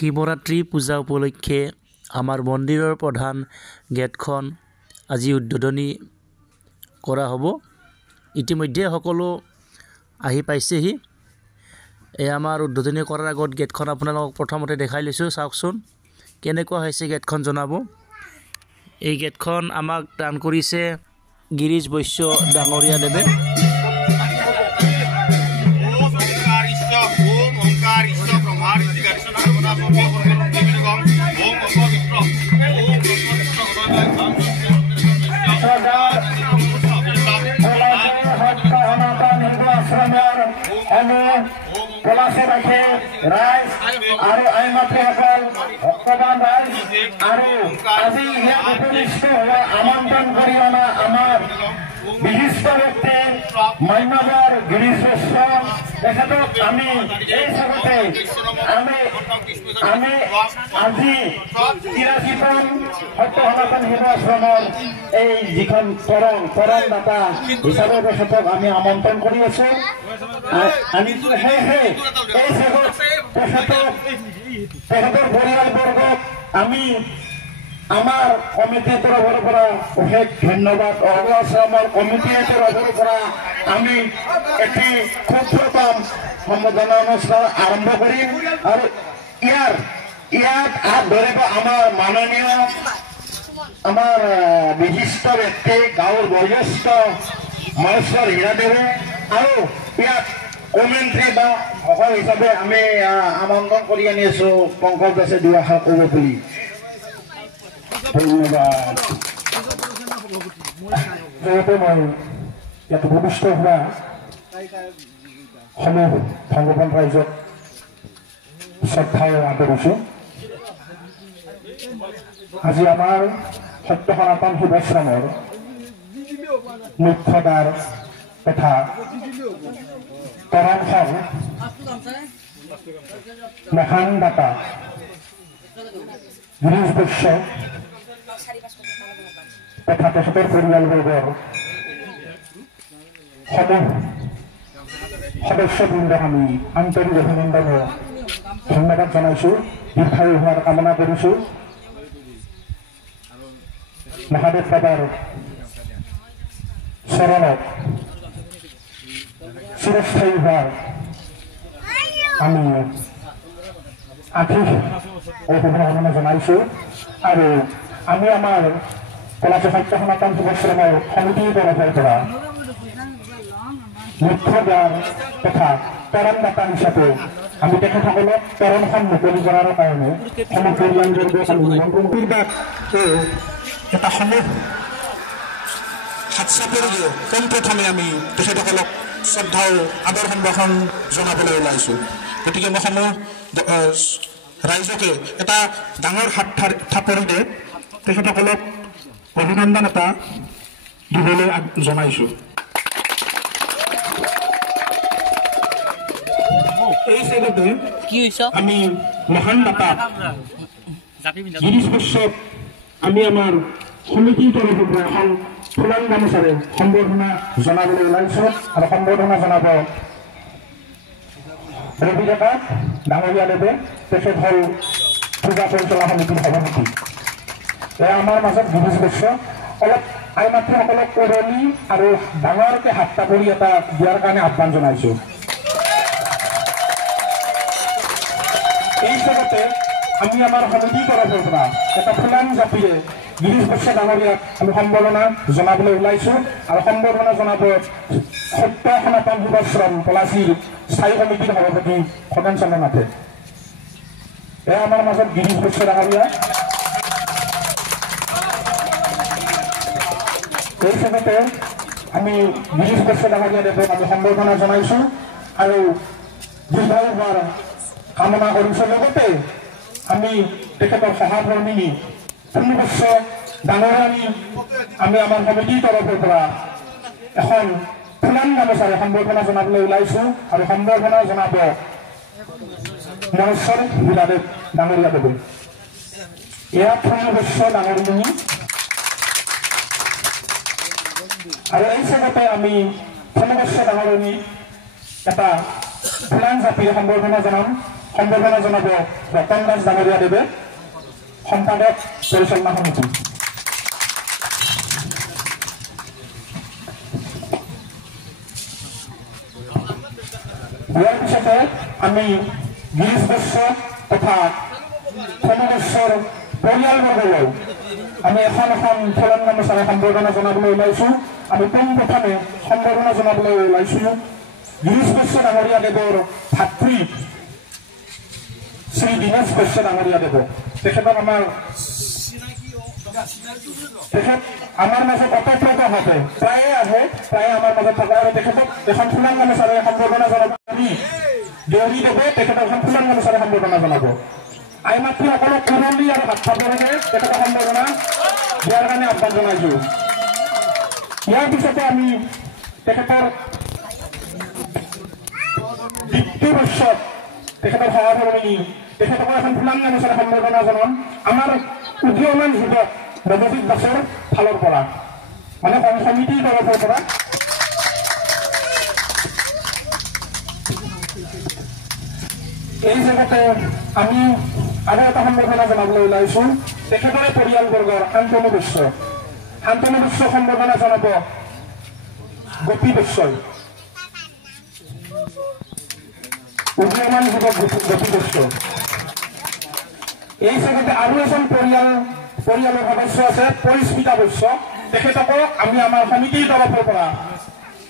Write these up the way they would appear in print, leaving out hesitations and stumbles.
শিৱৰাত্ৰি পূজা উপলক্ষে আমাৰ মন্দিৰৰ প্ৰধান গেটখন আজি উদ্বোধনী কৰা হ'ব। ইতিমধ্যে সকলো আহি পাইছেহি। আমাৰ উদ্বোধনী কৰাৰ আগত গেটখন আপোনালোকক প্ৰথমতে দেখাই লৈছোঁ, চাওকচোন কেনেকুৱা হৈছে গেটখন জনাব। এই গেটখন আমাক দান কৰিছে গিৰীশ বৈশ্য ডাঙৰীয়া দেৱে। আৰু আইমাতৃসকল ভক্তবান ৰাইজ আৰু আজি ইয়াত উপস্থিত হোৱা আমন্ত্ৰণ কৰি অনা আমাৰ বিশিষ্ট ব্যক্তি মান্যবৰ গিৰীশ বৈশ্য তেখেতক আমি এই চবতে আমি আজি ৮৩তম সত্য সনাতন শিৱ আশ্ৰমৰ এই যিখন তৰণ দাতা হিচাপে তেখেতক আমি আমন্ত্ৰণ কৰি আছো। সেয়েহে এই চেগত তেখেতৰ পৰিয়ালবৰ্গক আমি আমাৰ কমিটিৰ তৰফৰ পৰা অশেষ ধন্যবাদ। অৰ্ঘ আশ্ৰমৰ কমিটিৰ তৰফৰ পৰা আমি এটি ক্ষুদ্ৰতম সম্বোধনা অনুষ্ঠান আৰম্ভ কৰিম আৰু ইয়াত হাত ধৰিব আমাৰ মাননীয় আমাৰ বিশিষ্ট ব্যক্তি গাঁৱৰ বয়োজ্যেষ্ঠ মহেশ্বৰ হীৰাদেৱে আৰু ইয়াত কমেণ্ট্ৰি বা ভাষক হিচাপে আমি আমন্ত্ৰণ কৰি আনি আছো পংকজ দাসে দুই আষাৰ ক'ব বুলি। ধন্যবাদ। যেহেতু মই ইয়াত উপবিষ্ট হোৱা সমূহ ভগৱান ৰাইজক শ্ৰদ্ধাৰে আদৰিছোঁ। আজি আমাৰ সত্য সনাতন শিৱাশ্ৰমৰ মুখ্য দ্বাৰ তথা তৰণখন মহান দাতা গিৰীশ বৈশ্য তথা তেখেতৰ পৰিয়ালবৰ্গৰ সমূহ সদস্যবৃন্দক আমি আন্তৰিক অভিনন্দন ধন্যবাদ জনাইছোঁ, দীৰ্ঘায়ু হোৱাৰ কামনা কৰিছোঁ। মহাদেৱ বাবাৰ চৰণত চিৰস্থায়ী হোৱাৰ আমি আৰ্থিক অভিনন্দন জনাইছোঁ আৰু আমি আমাৰ কলাচী সত্য সনাতন শিৱাশ্ৰমৰ সমিতিৰ তৰফৰ পৰা মুখ্য দ্বাৰ তথা তৰণ দাতা হিচাপে আমি তেখেতসকলক তৰণখন মুকলি কৰাৰ কাৰণে সমূহ পৰিয়ালবৰ্গক আমি নিমন্ত্ৰণ এটা সমূহ হাত চাপৰি পোনপ্ৰথমে আমি তেখেতসকলক শ্ৰদ্ধা আদৰ সম্ভাষণ জনাবলৈ ওলাইছোঁ। গতিকে মই সমূহ ৰাইজকে এটা ডাঙৰ হাত থাপৰিৰে তেখেতসকলক অভিনন্দন এটা দিবলৈ জনাইছোঁ। এই চেগতে আমি মহান দাতা গিৰীশ বৈশ্যক আমি আমাৰ সমিতিৰ তৰফৰ পৰা এখন ফুলান গামোচাৰে সম্বৰ্ধনা জনাবলৈ ওলাইছোঁ আৰু সম্বৰ্ধনা জনাব ৰবি ডেকা ডাঙৰীয়া দেৱে। তেখেত হ'ল পূজা পৰিচালনা সমিতিৰ সভাপতি। এয়া আমাৰ মাজত গিৰীশ বৈশ্য অলপ আই মাতৃসকলক উৰণি আৰু ডাঙৰকৈ হাত তাপৰি এটা দিয়াৰ কাৰণে আহ্বান জনাইছোঁ। এই চবতে আমি আমাৰ সমিতিৰ তৰফৰ পৰা এটা ফুলান জাপিৰে গিৰীশ বৈশ্য ডাঙৰীয়াক আমি সম্বৰ্ধনা জনাবলৈ ওলাইছোঁ আৰু সম্বৰ্ধনা জনাব সত্য সনাতন শিৱাশ্ৰম পলাচীৰ স্থায়ী সমিতিৰ সভাপতি খগেন চন্দ্ৰ নাথে। এয়া আমাৰ মাজত গিৰীশ বৈশ্য ডাঙৰীয়া। এই চবতে আমি গিৰীশ বৈশ্য ডাঙৰীয়া দেৱক আমি সম্বৰ্ধনা জনাইছোঁ আৰু দীৰ্ঘায়ু হোৱাৰ কামনা কৰিছোঁ। লগতে আমি তেখেতৰ সহধৰ্মিনী পূৰ্ণ বৈশ্য ডাঙৰীয়ানী আমি আমাৰ সমিতিৰ তৰফৰ পৰা এখন ফুলান গামোচাৰে সম্বৰ্ধনা জনাবলৈ ওলাইছোঁ আৰু সম্বৰ্ধনা জনাব মহেশ্বৰ হীৰাদেৱ ডাঙৰীয়া দেৱে। এয়া পূৰ্ণ বৈশ্য ডাঙৰীয়ানী আৰু এই চেগতে আমি পূৰ্ণ বৈশ্য ডাঙৰীয়ানী এটা ফুলান জাপিৰে সম্বৰ্ধনা জনাম। সম্বৰ্ধনা জনাব ৰতন দাস ডাঙৰীয়া দেৱে সম্পাদক পৰিচালনা সমিতি। ইয়াৰ পিছতে আমি গিৰিশ বৈশ্য তথা ফণী বৈশ্যৰ পৰিয়ালবৰ্গলৈ আমি এখন ফুলন গামোচাৰে সম্বৰ্ধনা জনাবলৈ ওলাইছো। আমি পোনপ্ৰথমে সম্বৰ্ধনা জনাবলৈ ওলাইছো গিৰিশ বৈশ্য ডাঙৰীয়া দেৱৰ ভাতৃ শ্ৰী দীনেশ বৈশ্য ডাঙৰীয়া দেৱ। তেখেতক আমাৰ মাজত অতপ্ৰতভাৱে প্ৰায়ে আহে, প্ৰায়ে আমাৰ মাজত থাকে আৰু তেখেতক এখন ফুলান গামোচাৰে সম্বৰ্ধনা জনাব। আমি দেউৰী দেৱে তেখেতক এখন ফুলান গামোচাৰে সম্বৰ্ধনা জনাব। আই মাতৃসকলক কুৰলি আৰু হাত চাপৰেৰে তেখেতক সম্বৰ্ধনা দিয়াৰ কাৰণে আহ্বান জনাইছো। ইয়াৰ পিছতে আমি তেখেতৰ দীপ্তি বৈশ্যত তেখেতৰ সহধৰ্মিনী তেখেতকো এখন ফুলান গামোচাৰে সম্বৰ্ধনা জনাম আমাৰ উদীয়মান যুৱক নৱজিৎ দাসৰ ফালৰ পৰা, মানে সমিতিৰ তৰফৰ পৰা। এই জগতে আমি আৰু এটা সম্বৰ্ধনা জনাবলৈ ওলাইছো তেখেতৰে পৰিয়ালবৰ্গৰ শান্তনু বৈশ্য। শান্তনু বৈশ্য সম্বৰ্ধনা জনাব গোপী বৈশ্যই, উদীয়মান যুৱক গোপী বৈশ্য। এই জগতে আৰু এজন পৰিয়ালৰ সদস্য আছে পৰিস্মিতা বৈশ্য। তেখেতকো আমি আমাৰ সমিতিৰ তৰফৰ পৰা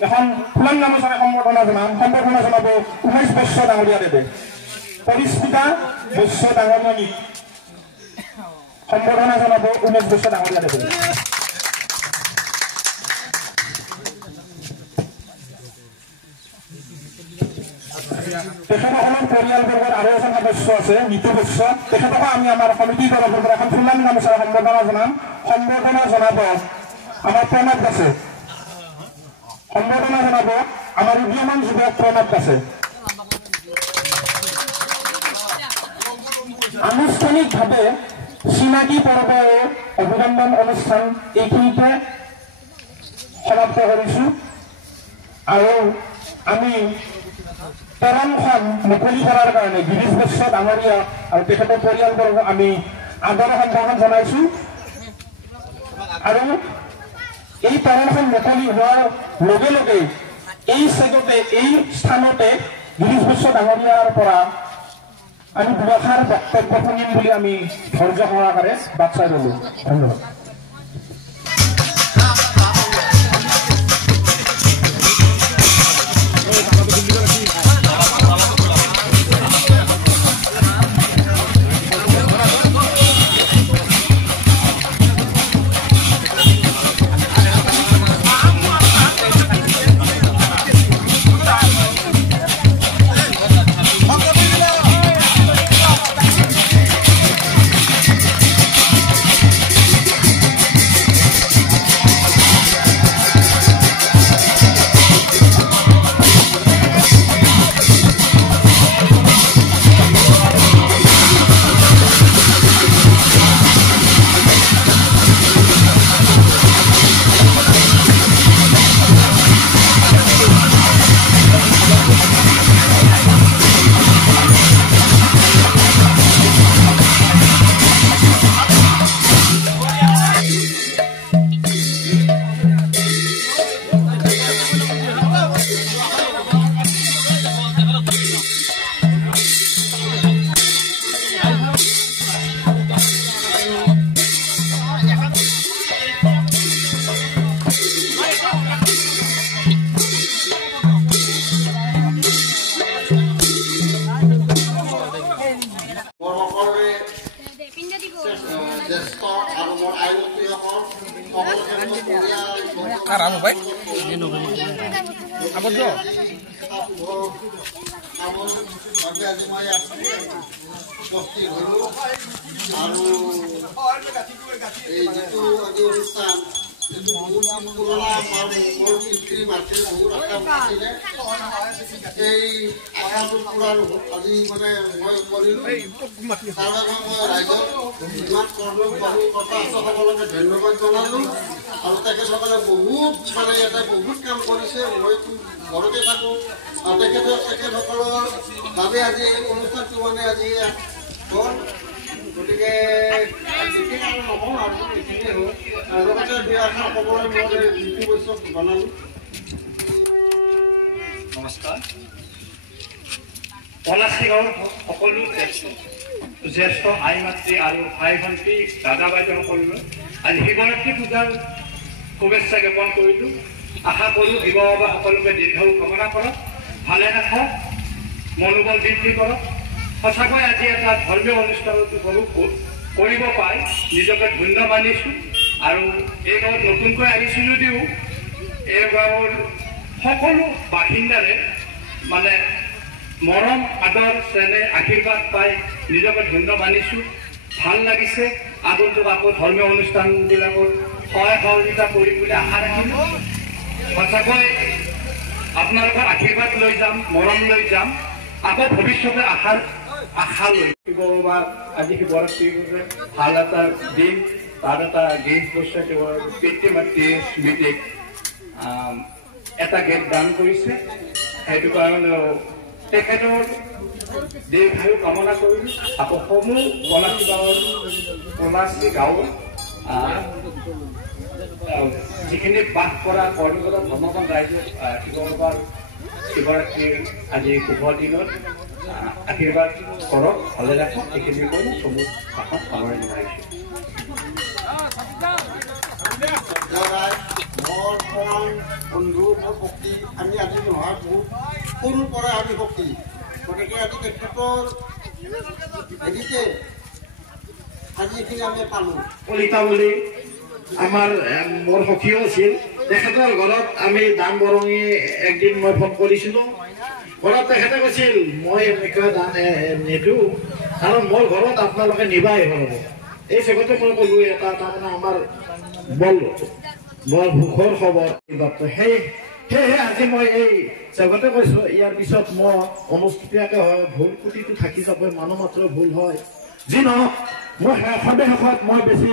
এখন ফুলান গামোচাৰে সম্বৰ্ধনা জনাব উমেশ বৈশ্য ডাঙৰীয়া দেৱে। পৰিস্মিতা বৈশ্য ডাঙৰীয়ানীক সম্বৰ্ধনা জনাব উমেশ বৈশ্য ডাঙৰীয়া দেৱে। তেখেতসকলৰ পৰিয়ালবৰ্গৰ আৰু এজন সদস্য আছে নিতু বৈশ্য। তেখেতকো আমি আমাৰ সমিতিৰ তৰফৰ পৰা এখন ফুলান গামোচাৰে সম্বৰ্ধনা জনাম। সম্বৰ্ধনা জনাব আমাৰ প্ৰণৱ দাসে। সম্বৰ্ধনা জনাব আমাৰ উদীয়মান যুৱক প্ৰণৱ দাসে। আনুষ্ঠানিকভাৱে চিনাকি পৰ্ব অভিনন্দন অনুষ্ঠান এইখিনিতে সমাপ্ত কৰিছো আৰু আমি পেৰণখন মুকলি কৰাৰ কাৰণে গিৰিশ বৈশ্য ডাঙৰীয়া আৰু তেখেতৰ পৰিয়ালবৰ্গক আমি আদৰ সম্ভাষণ জনাইছো আৰু এই পেৰণখন মুকলি হোৱাৰ লগে লগে এই চেগতে এই স্থানতে গিৰিশ বৈশ্য ডাঙৰীয়াৰ পৰা আমি দুআষাৰ বক্তব্য শুনিম বুলি আমি ধৈৰ্য সহকাৰে বাট চাই ললো। ধন্যবাদ। ধন্যবাদ জনালো আৰু তেখেতসকলে বহুত মানে ইয়াতে বহুত কাম কৰিছে। মই ঘৰতে থাকোঁ, তেখেতসকলৰ বাবে আজি এই অনুষ্ঠানটো মানে আজি হ'ল গতিকে নহওঁ আৰু এইখিনিয়ে হ'ল লগতে দুই আশা ক'বলৈ মই নীতি বৈশ্যক জনালোঁ। নমস্কাৰ। পলাশী গাঁৱৰ সকলো জ্যেষ্ঠ আই মাতৃ আৰু ভাই ভণ্টি দাদা বাইদেউসকললৈ আজি শিৱৰাত্ৰি পূজাৰ শুভেচ্ছা জ্ঞাপন কৰিলোঁ। আশা কৰোঁ শিৱ বাবা সকলোকে দীৰ্ঘায়ু কামনা কৰক, ভালে ৰাখক, মনোবল বৃদ্ধি কৰক। সঁচাকৈ আজি এটা ধৰ্মীয় অনুষ্ঠানটো কৰিব পাই নিজকে ধন্য মানিছোঁ। আৰু এই গাঁৱত নতুনকৈ আহিছোঁ যদিও এই গাঁৱৰ সকলো বাসিন্দাৰে মানে মৰম আদৰ চেনেহ আশীৰ্বাদ পাই নিজকে ধন্য মানিছোঁ। ভাল লাগিছে। আগন্তুক আকৌ ধৰ্মীয় অনুষ্ঠানবিলাকত সহায় সহযোগিতা কৰিম বুলি আশা ৰাখিলোঁ। সঁচাকৈ আপোনালোকৰ আশীৰ্বাদ লৈ যাম, মৰম লৈ যাম, আকৌ ভৱিষ্যতে আশা লৈ শিৱ বাবাক আজি শিৱৰাত্ৰি ভাল এটা দিন, তাৰ এটা গেট বস্তু তেওঁৰ পিতৃ মাতৃৰ স্মৃতিক এটা গেট দান কৰিছে। সেইটো কাৰণেও তেখেতৰ দীৰ্ঘায়ু কামনা কৰিলোঁ। আকৌ সমূহ পলাশী গাঁৱৰ যিখিনি বাস কৰা কৰ্মীগত ধৰ্মৱান ৰাইজক শিৱ বাবাৰ শিৱৰাত্ৰিৰ আজি শুভ দিনত আশীৰ্বাদ কৰক, ভালে ৰাখক। এইখিনি কৰি চমু ভাষাত সামৰণি মাৰিছোঁ। মোৰ বন্ধু মোৰ শক্তি আমি আজি নহয় বহুত সৰুৰ পৰা আমি শক্তি, গতিকে আজি তেখেতৰ হেৰিতে আজি এইখিনি আমি পালোঁ। কলিতা বুলি আমাৰ মোৰ সখীও আছিল। তেখেতৰ ঘৰত আমি দান বৰঙি একদিন মই ফোন কৰিছিলোঁ। ঘৰত তেখেতে কৈছিল মই এনেকুৱা দান নিদিওঁ, কাৰণ মোৰ ঘৰত আপোনালোকে নিবাই হ'ব। এই জগতে মই ক'লোঁ এটা তাৰমানে আমাৰ বৰ সুখৰ খবৰ। সেয়েহে আজি মই এই জগতে কৈছোঁ, ইয়াৰ পিছত মই অনুষ্ঠিতকৈ হয় ভুল কুটিটো থাকি যাব, মানুহ মাত্ৰ ভুল হয়। যি নহওক মই শেষত মই বেছি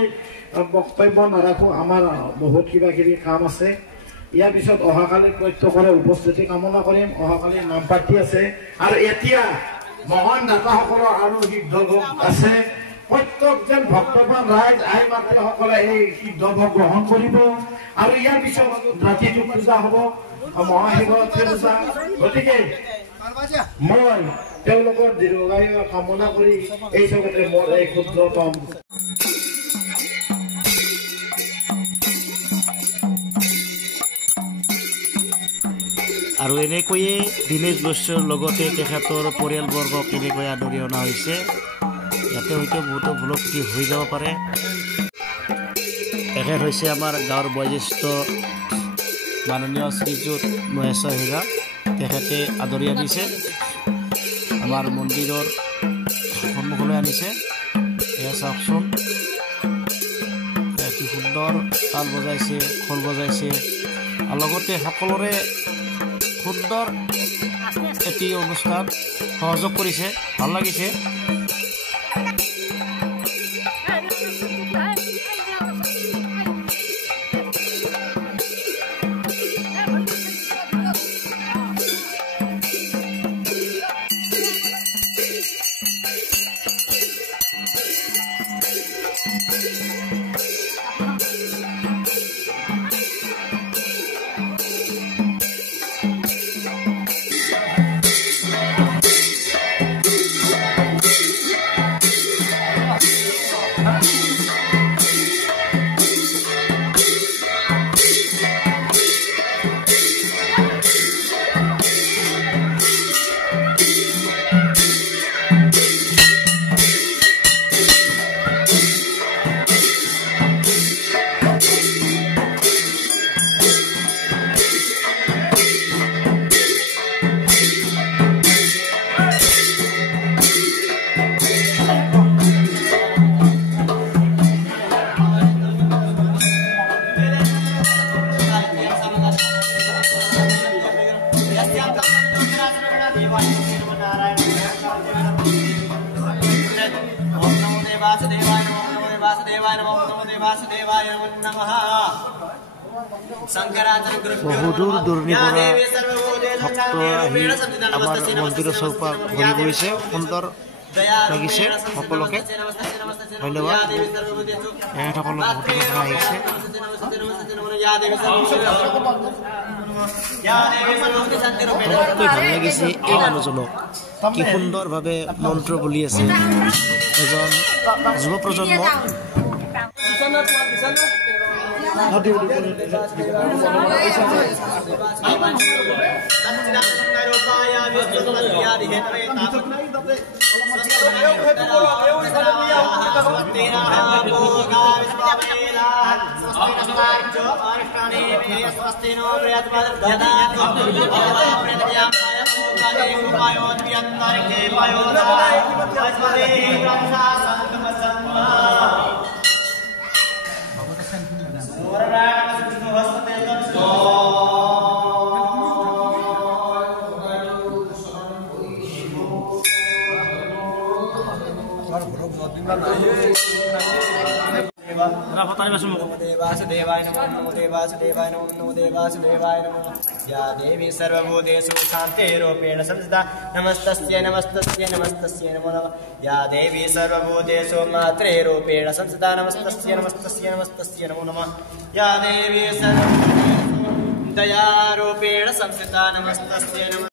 বক্তব্য নাৰাখোঁ। আমাৰ বহুত কিবা কিবি কাম আছে। ইয়াৰ পিছত অহাকালি প্ৰত্যেকৰে উপস্থিতি কামনা কৰিম। অহাকালি নাম পাৰ্টি আছে আৰু এতিয়া মহান দাতাসকলৰ আৰু সিদ্ধভোগ আছে। প্ৰত্যেকজন ভক্তবান ৰাইজ আই মাতৃসকলে এই সিদ্ধভোগ গ্ৰহণ কৰিব আৰু ইয়াৰ পিছত ৰাতিটো পূজা হ'ব, মহাশিৱৰাত্ৰি পূজা। গতিকে মই তেওঁলোকৰ দীৰ্ঘায়ু কামনা কৰি এই জগতে মোৰ এই ক্ষুদ্ৰতম আৰু এনেকৈয়ে দীনেশ বৈশ্যৰ লগতে তেখেতৰ পৰিয়ালবৰ্গক এনেকৈ আদৰি অনা হৈছে। ইয়াতে হয়তো বহুতো ভুলক্তি হৈ যাব পাৰে। তেখেত হৈছে আমাৰ গাঁৱৰ বয়োজ্যেষ্ঠ মাননীয় শ্ৰীযুত মহেশ্বৰ হেগা। তেখেতে আদৰি আনিছে, আমাৰ মন্দিৰৰ সন্মুখলৈ আনিছে। এয়া চাওকচোন, কি সুন্দৰ তাল বজাইছে, খোল বজাইছে আৰু লগতে সকলোৰে সুন্দৰ এটি অনুষ্ঠান সহযোগ কৰিছে। ভাল লাগিছে। বহুদূৰ দূৰণিৰ পৰা ভক্ত আহি আমাৰ মন্দিৰৰ চৌপাশ ঘূৰি গৈছে। সুন্দৰ লাগিছে সকলোকে ধন্যবাদ। এসকলো বহুদূৰৰ পৰা আহিছে। আটাইতকৈ ভাল লাগিছে এই মানুহজনক, কি সুন্দৰভাৱে মন্ত্ৰ বলি আছে। এজন যুৱ প্ৰজন্ম वासुदेवाय नमो नमो वासुदेवाय नमो नमो वासुदेवाय नमो। या देवी सर्वभूतेषु शान्तिरूपेण संस्थिता नमस्तस्यै नमस्तस्यै नमस्तस्यै नमो नमः। या देवी सर्वभूतेषु मातृरूपेण संस्थिता नमस्तस्यै नमस्तस्यै नमस्तस्यै नमो नमः। या देवी सर्वभूतेषु दयारूपेण संस्थिता नमस्तस्यै नमः।